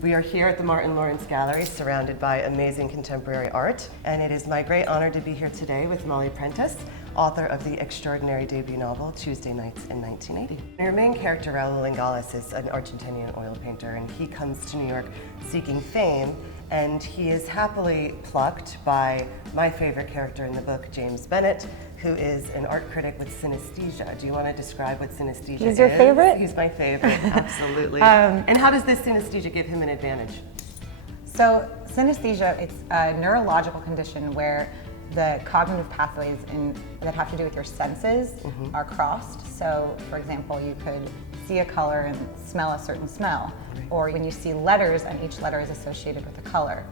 We are here at the Martin Lawrence Gallery, surrounded by amazing contemporary art, and it is my great honor to be here today with Molly Prentiss, author of the extraordinary debut novel, Tuesday Nights in 1980. Your main character, Raul Ingales, is an Argentinian oil painter, and he comes to New York seeking fame, and he is happily plucked by my favorite character in the book, James Bennett, who is an art critic with synesthesia. Do you want to describe what synesthesia is? He's your favorite? He's my favorite, absolutely. And how does this synesthesia give him an advantage? So synesthesia, it's a neurological condition where the cognitive pathways that have to do with your senses are crossed. So, for example, you could see a color and smell a certain smell, or when you see letters and each letter is associated with a color,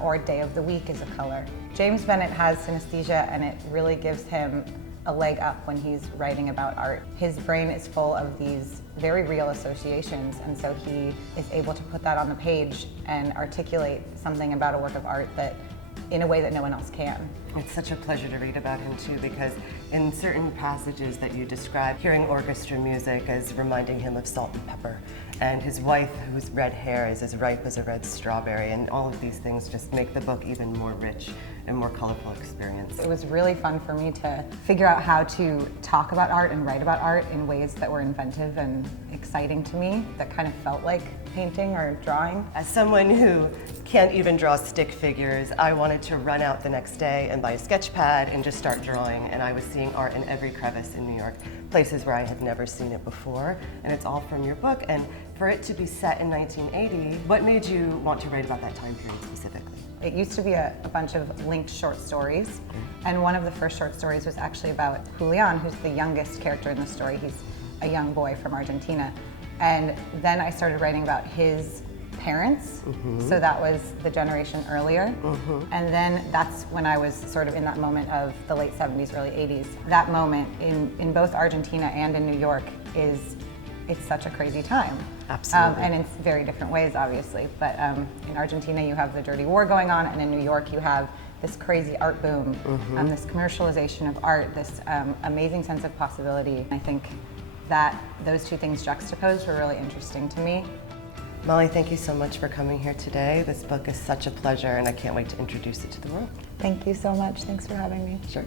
or a day of the week is a color. James Bennett has synesthesia, and it really gives him a leg up when he's writing about art. His brain is full of these very real associations, and so he is able to put that on the page and articulate something about a work of art that in a way that no one else can. It's such a pleasure to read about him too, because in certain passages that you describe, hearing orchestra music as reminding him of salt and pepper, and his wife whose red hair is as ripe as a red strawberry, and all of these things just make the book even more rich and more colorful experience. It was really fun for me to figure out how to talk about art and write about art in ways that were inventive and exciting to me, that kind of felt like painting or drawing. As someone who can't even draw stick figures, I wanted to run out the next day and buy a sketch pad and just start drawing, and I was seeing art in every crevice in New York, places where I had never seen it before, and it's all from your book. And for it to be set in 1980, what made you want to write about that time period specifically? It used to be a bunch of linked short stories, and one of the first short stories was actually about Julian, who's the youngest character in the story. He's a young boy from Argentina. And then I started writing about his parents, so that was the generation earlier. And then that's when I was sort of in that moment of the late 70s, early 80s. That moment in both Argentina and in New York it's such a crazy time. Absolutely. And in very different ways, obviously. But in Argentina, you have the dirty war going on, and in New York, you have this crazy art boom, this commercialization of art, this amazing sense of possibility. I think that those two things juxtaposed were really interesting to me. Molly, thank you so much for coming here today. This book is such a pleasure, and I can't wait to introduce it to the world. Thank you so much. Thanks for having me. Sure.